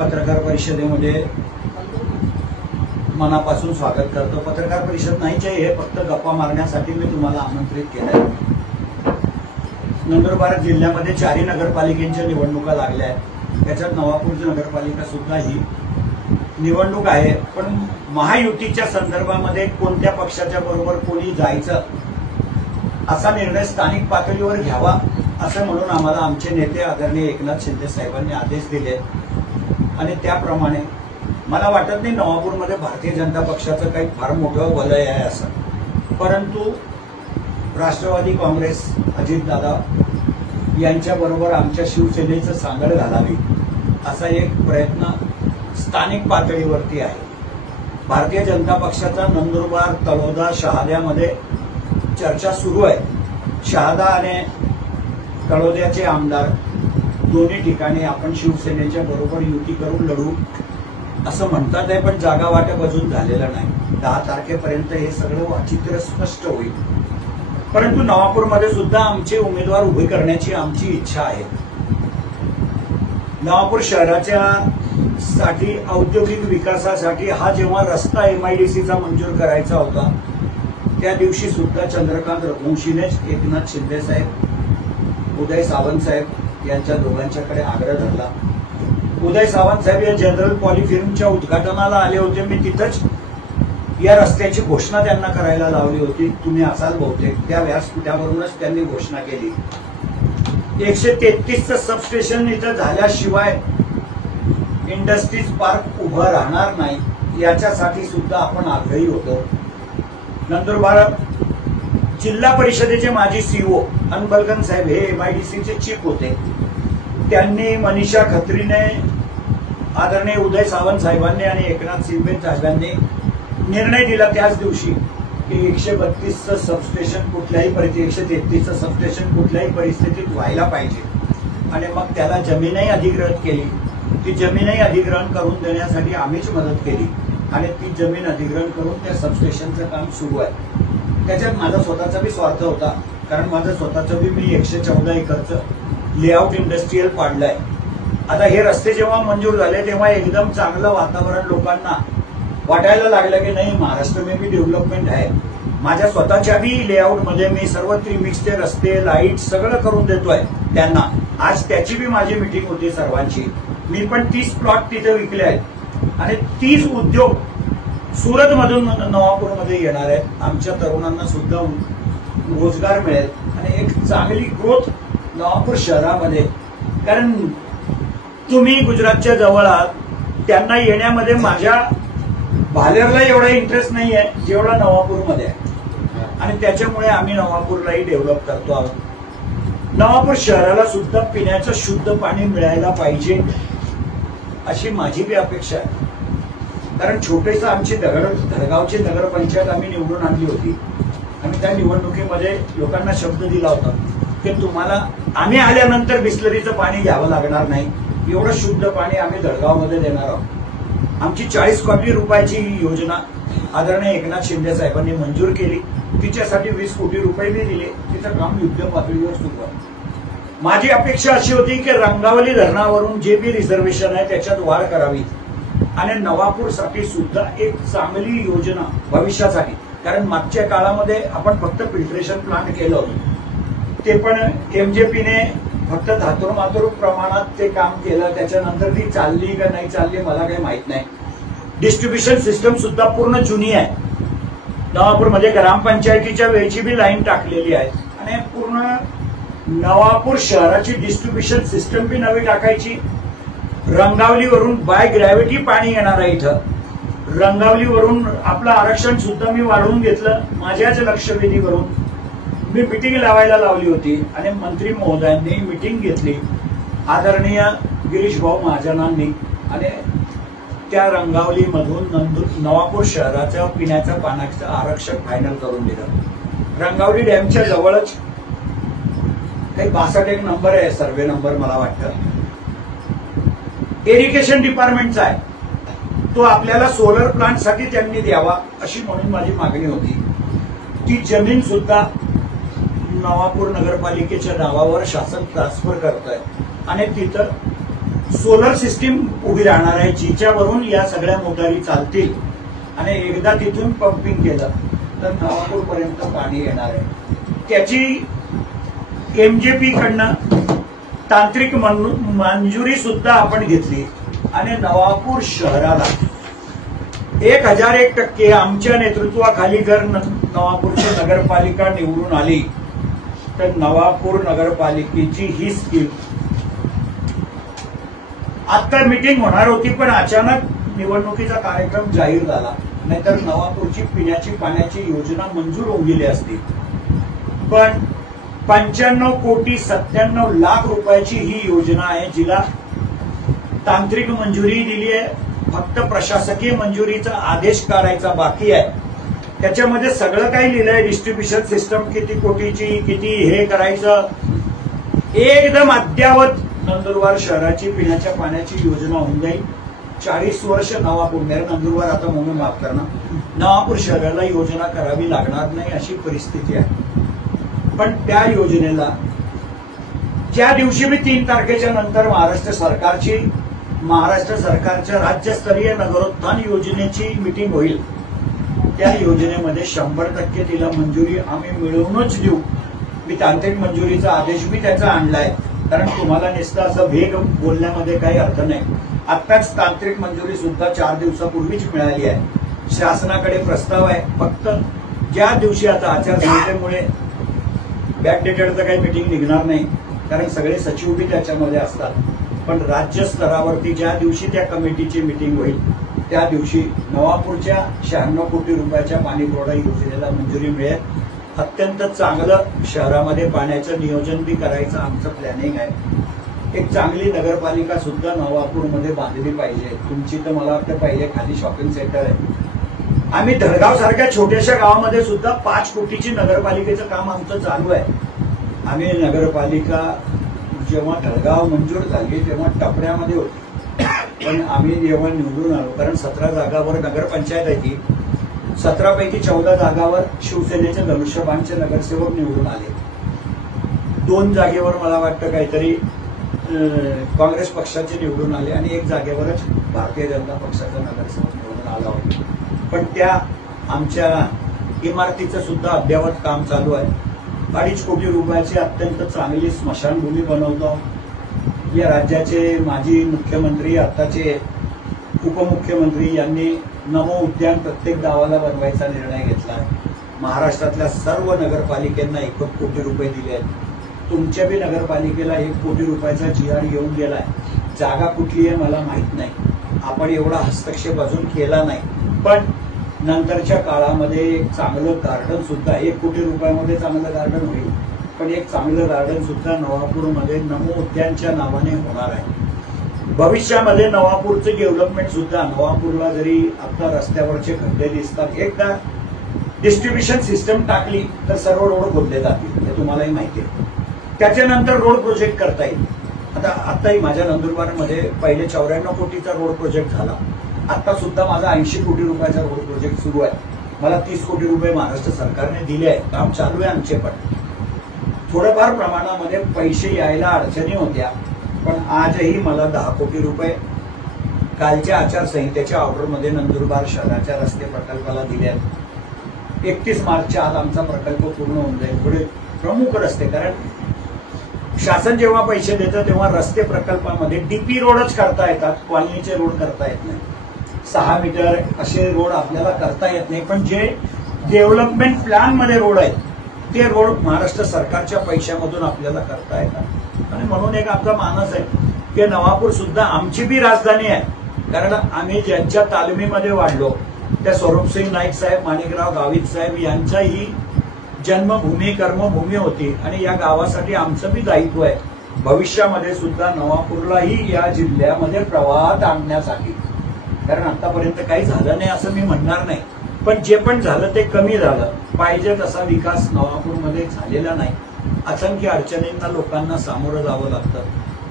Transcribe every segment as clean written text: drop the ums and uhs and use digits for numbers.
पत्रकार परिषदेमध्ये मनापासून स्वागत करतो। पत्रकार परिषद नाहीच आहे, हे फक्त गप्पा मारण्यासाठी मी तुम्हाला आमंत्रित केलंय। नंदुरबार जिल्ह्यामध्ये 4 नगरपालिकांच्या निवडणुका लागल्या आहेत, त्याच्यात नवापूर नगरपालिका सुद्धा ही निवडणूक आहे। पण महायुतीच्या संदर्भामध्ये कोणत्या पक्षाच्या बरोबर कोणी जायचं असा निर्णय स्थानिक पातळीवर घ्यावा असं म्हणून आम्हाला आमचे नेते आदरणीय एकनाथ शिंदे साहेबांनी आदेश दिले आणि त्याप्रमाणे मला वाटत नाही नवापूरमध्ये भारतीय जनता पक्षाचं काही फार मोठं वलय आहे असं, परंतु राष्ट्रवादी काँग्रेस अजितदादा यांच्याबरोबर आमच्या शिवसेनेचं सांगड घालावी असा एक प्रयत्न स्थानिक पातळीवरती आहे। भारतीय जनता पक्षाचा नंदुरबार, तळोदा, शहाद्यामध्ये चर्चा सुरू आहे। शहादा आणि तळोद्याचे आमदार दोन्ही ठिकाणी आपण शिवसेनेच्या बरोबर युती करून लढू असं म्हणतात आहे, पण जागा वाटप अजून झालेलं नाही। 10 तारखेपर्यंत हे सगळं चित्र स्पष्ट होईल। परंतु नवापूरमध्ये सुद्धा आमचे उमेदवार उभे करण्याची आमची इच्छा आहे। नवापूर शहराच्या साठी औद्योगिक विकासासाठी हा जेव्हा रस्ता MIDCचा मंजूर करायचा होता त्या दिवशी सुद्धा चंद्रकांत रघुवंशीनेच एकनाथ शिंदे साहेब, उदय सावंत साहेब यांच्या दोघांच्याकडे आग्रह धरला। उदय सावंत साहेब या जनरल पॉलिफिल्मच्या उद्घाटनाला आले होते, मी तिथंच या रस्त्याची घोषणा त्यांना करायला लावली होती, तुम्ही असाल बहुतेक, त्या व्यासपीठावरूनच त्यांनी घोषणा केली। 133चं सबस्टेशन इथं झाल्याशिवाय इंडस्ट्रीज पार्क उभं राहणार नाही याच्यासाठी सुद्धा आपण आग्रही होतो। नंदुरबार जिल्हा परिषदेचे माजी CEO अनबलगन साहेब हे MIDCचे चीफ होते, त्यांनी मनीषा खत्रीने, आदरणीय उदय सावंत साहेबांनी आणि एकनाथ शिंदे साहेबांनी निर्णय दिला त्याच दिवशी की 132चं सबस्टेशन कुठल्याही परिस्थितीत, 133चं सबस्टेशन कुठल्याही परिस्थितीत व्हायला पाहिजे आणि मग त्याला जमीनही अधिग्रहित केली। ती जमीनही अधिग्रहण करून देण्यासाठी आम्हीच मदत केली आणि ती जमीन अधिग्रहण करून त्या सबस्टेशनचं काम सुरू आहे। त्याच्यात माझा स्वतःचा बी स्वार्थ होता, कारण माझं स्वतःचं बी मी 114 एकरचं लेआउट इंडस्ट्रीयल पाडलंय। आता हे रस्ते जेव्हा मंजूर झाले तेव्हा एकदम चांगलं वातावरण लोकांना वाटायला लागलं की नाही महाराष्ट्र में भी डेव्हलपमेंट आहे। माझ्या स्वतःच्या बी लेआउटमध्ये मी सर्व त्रिमिक्सचे रस्ते, लाईट सगळं करून देतोय त्यांना। आज त्याची बी माझी मीटिंग होती सर्वांची। मी पण 30 प्लॉट तिथे विकले आहेत आणि 30 उद्योग सुरत मधून नवापूरमध्ये येणार आहेत। आमच्या तरुणांना सुद्धा रोजगार मिळेल आणि एक चांगली ग्रोथ नवापूर शहरामध्ये, कारण तुम्ही गुजरातच्या जवळ आहात, त्यांना येण्यामध्ये माझ्या भालेरला एवढा इंटरेस्ट नाही आहे जेवढा नवापूरमध्ये आहे आणि त्याच्यामुळे आम्ही नवापूरलाही डेव्हलप करतो आहोत। नवापूर शहराला सुद्धा पिण्याचं शुद्ध पाणी मिळायला पाहिजे अशी माझी बी अपेक्षा आहे, कारण छोटेसं आमची धडगावची नगरपंचायत आम्ही निवडून आणली होती आणि त्या निवडणुकीमध्ये लोकांना शब्द दिला होता की तुम्हाला आम्ही आल्यानंतर बिस्लरीचं पाणी घ्यावं लागणार नाही, एवढं शुद्ध पाणी आम्ही धडगावमध्ये देणार आहोत। आमची 40 कोटी रुपयाची योजना आदरणीय एकनाथ शिंदे साहेबांनी मंजूर केली, तिच्यासाठी 20 कोटी रुपये बी दिले, तिचं काम युद्ध पातळीवर सुरू आहे। माझी अपेक्षा अशी होती की रंगावली धरणावरून जे बी रिझर्वेशन आहे त्याच्यात वाढ करावी आणि नवापूरसाठी सुद्धा एक चांगली योजना भविष्यासाठी, कारण मागच्या काळामध्ये आपण फक्त फिल्ट्रेशन प्लांट केलं होतं, ते पण MJPने फक्त धातुर प्रमाणात ते काम केलं, त्याच्यानंतर ती चालली का नाही चालली मला काही माहित नाही। डिस्ट्रीब्युशन सिस्टम सुद्धा पूर्ण जुनी आहे। नवापूरमध्ये ग्रामपंचायतीच्या वेळची बी लाईन टाकलेली आहे आणि पूर्ण नवापूर शहराची डिस्ट्रीब्युशन सिस्टम बी नवी टाकायची। रंगावलीवरून बाय ग्रॅव्हिटी पाणी येणार आहे इथं, रंगावलीवरून आपलं आरक्षण सुद्धा मी वाढवून घेतलं माझ्याच लक्षवेधीवरून। मी मीटिंग लावायला लावली होती आणि मंत्री महोदयांनी मीटिंग घेतली आदरणीय गिरीश भाऊ महाजनांनी आणि त्या रंगावलीमधून नवापूर शहराच्या पिण्याच्या पाण्याचं आरक्षण फायनल करून दिलं। रंगावली डॅमच्या जवळच काही 62 नंबर आहे सर्वे नंबर मला वाटतं, इरिगेशन डिपार्टमेंटचा आहे, तो आपल्याला सोलर प्लांटसाठी त्यांनी द्यावा अशी म्हणून माझी मागणी होती। ती जमीन सुद्धा नवापूर नगरपालिकेच्या नावावर शासन ट्रान्सफर करत आहे आणि तिथं सोलर सिस्टीम उभी राहणार आहे, जिच्यावरून या सगळ्या मोटारी चालतील आणि एकदा तिथून पंपिंग केलं तर नवापूर पर्यंत पाणी येणार आहे. त्याची MJP कडनं तांत्रिक मंजुरी सुद्धा आपण घेतली आणि नवापूर शहराला 1001% आमच्या नेतृत्वाखाली जर नवापूरची नगरपालिका निवडून आली तर नवापूर नगरपालिकेची ही स्कीम, आता मीटिंग होणार होती पण अचानक निवडणुकीचा कार्यक्रम जाहीर झाला, नाहीतर नवापूरची पिण्याची पाण्याची योजना मंजूर होऊन गेली असती. पण 95,97,00,000 रुपयाची ही योजना आहे, जिला तांत्रिक मंजुरी दिली आहे. फक्त प्रशासकीय मंजुरीचा आदेश काढायचा बाकी आहे. त्याच्यामध्ये सगळं काही लिहिलंय, डिस्ट्रीब्युशन सिस्टम किती कोटीची, किती हे करायचं, एकदम अद्यावत नंदुरबार शहराची पिण्याच्या पाण्याची योजना होऊन जाईल. 40 वर्ष नवापूर, नंदुरबार आता म्हणून माफ करणार, नवापूर शहराला योजना करावी लागणार नाही अशी परिस्थिती आहे. पण त्या योजनेला ज्या दिवशी मी 3 तारखेच्या नंतर महाराष्ट्र सरकारच्या राज्यस्तरीय नगरोत्थान योजनेची मीटिंग होईल, त्या योजनेमध्ये 100% तिला मंजुरी आम्ही मिळवूनच देऊ. मी तांत्रिक मंजुरीचा आदेश मी त्याचा आणलाय, कारण तुम्हाला नुसतं असं वेग बोलण्यामध्ये काही अर्थ नाही. आत्ताच तांत्रिक मंजुरी सुद्धा 4 दिवसापूर्वीच मिळाली आहे. शासनाकडे प्रस्ताव आहे. फक्त ज्या दिवशी आता आचारसंहितेमुळे बॅकडेटेडचं काही मीटिंग निघणार नाही, कारण सगळे सचिव बी त्याच्यामध्ये असतात. पण राज्य स्तरावरती ज्या दिवशी त्या कमिटीची मीटिंग होईल त्या दिवशी नवापूरच्या 96 कोटी रुपयाच्या पाणी पुरवठा योजनेला मंजुरी मिळेल. अत्यंत चांगलं शहरामध्ये पाण्याचं नियोजन बी करायचं आमचं प्लॅनिंग आहे. एक चांगली नगरपालिका सुद्धा नवापूरमध्ये बांधली पाहिजे. तुमची तर मला वाटतं पहिले खाली शॉपिंग सेंटर आहे. आम्ही धडगाव सारख्या छोट्याशा गावामध्ये सुद्धा 5 कोटीची नगरपालिकेचं काम आमचं चालू आहे. आम्ही नगरपालिका जेव्हा धडगाव मंजूर झाली तेव्हा टपऱ्यामध्ये होती, पण आम्ही जेव्हा निवडून आलो, कारण 17 जागावर नगरपंचायत आहे ती, 17 पैकी 14 जागावर शिवसेनेचे धनुष्यबाणचे नगरसेवक निवडून आले. 2 जागेवर मला वाटतं काहीतरी काँग्रेस पक्षाचे निवडून आले आणि 1 जागेवरच भारतीय जनता पक्षाचा नगरसेवक निवडून आला होता. पण त्या आमच्या इमारतीचं सुद्धा अद्यावत काम चालू आहे. 2.5 कोटी रुपयाची अत्यंत चांगली स्मशानभूमी बनवतो. या राज्याचे माजी मुख्यमंत्री, आताचे उपमुख्यमंत्री यांनी नमो उद्यान प्रत्येक गावाला बनवायचा निर्णय घेतला. महाराष्ट्रातल्या सर्व नगरपालिकांना 1 कोटी रुपये दिले आहेत. तुमच्या बी नगरपालिकेला 1 कोटी रुपयाचा GR येऊन गेलाय. जागा कुठली आहे मला माहित नाही, आपण एवढा हस्तक्षेप अजून केला नाही. पण नंतरच्या काळामध्ये एक चांगलं गार्डन सुद्धा 1 कोटी रुपयामध्ये चांगलं गार्डन होईल. पण एक चांगलं गार्डन सुद्धा नवापूरमध्ये नमो उद्यानच्या नावाने होणार आहे. भविष्यामध्ये नवापूरचं डेव्हलपमेंट सुद्धा, नवापूरला जरी आता रस्त्यावरचे खड्डे दिसतात, एकदा डिस्ट्रीब्युशन सिस्टम टाकली तर सर्व रोड खोदले जातील, हे तुम्हालाही माहिती आहे. त्याच्यानंतर रोड प्रोजेक्ट करता येईल. आताही माझ्या नंदुरबारमध्ये पहिले 94 कोटीचा रोड प्रोजेक्ट झाला. आता सुद्धा माझा 80 कोटी रुपयाचा रोड प्रोजेक्ट सुरू आहे. मला 30 कोटी रुपये महाराष्ट्र सरकारने दिले आहेत. काम चालू आहे आमचे. पण थोडंफार प्रमाणामध्ये पैसे यायला अडचणी होत्या. पण आजही मला 10 कोटी रुपये कालच्या आचारसंहितेच्या ऑर्डरमध्ये नंदुरबार शहराच्या रस्ते प्रकल्पाला दिले आहेत. 31 मार्चच्या आत आमचा प्रकल्प पूर्ण होऊन जाईल. थोडे प्रमुख रस्ते, कारण शासन जेव्हा पैसे देतं तेव्हा रस्ते प्रकल्पामध्ये DP रोडच करता येतात, कॉलनीचे रोड करता येत नाही. 6 मीटर असे रोड आपल्याला करता येत नाही. पण जे डेव्हलपमेंट प्लॅन मध्ये रोड आहेत ते रोड महाराष्ट्र सरकारच्या पैशामधून आपल्याला करता येतात. आणि म्हणून एक आमचा मानस आहे की नवापूर सुद्धा आमची बी राजधानी आहे. कारण आम्ही ज्यांच्या तालमीमध्ये वाढलो त्या स्वरूपसिंग नाईक साहेब, माणिकराव गावित साहेब यांचाही जन्मभूमी कर्मभूमी होती आणि या गावासाठी आमचं बी दायित्व आहे भविष्यामध्ये सुद्धा नवापूरलाही या जिल्ह्यामध्ये प्रवाहात आणण्यासाठी. कारण आतापर्यंत काही झालं नाही असं मी म्हणणार नाही, पण जे पण झालं ते कमी झालं. पाहिजे तसा विकास नवापूरमध्ये झालेला नाही. असंख्य अडचणींना लोकांना सामोरं जावं लागतं.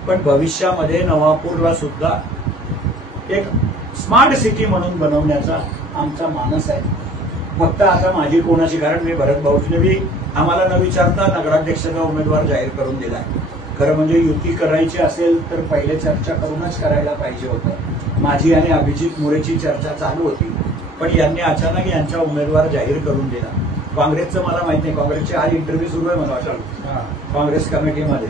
पण भविष्यामध्ये नवापूरला सुद्धा एक स्मार्ट सिटी म्हणून बनवण्याचा आमचा मानस आहे. फक्त आता माझी कोणाची, कारण मी भरत भाऊजीने बी आम्हाला न विचारता नगराध्यक्षाचा उमेदवार जाहीर करून दिलाय. खरं म्हणजे युती करायची असेल तर पहिले चर्चा करूनच करायला पाहिजे होतं. माझी आणि अभिजित मोरेची चर्चा चालू होती, पण यांनी अचानक यांचा उमेदवार जाहीर करून दिला. काँग्रेसचं मला माहित नाही, काँग्रेसचे आज इंटरव्ह्यू सुरू आहे मला वाटतं काँग्रेस कमिटीमध्ये.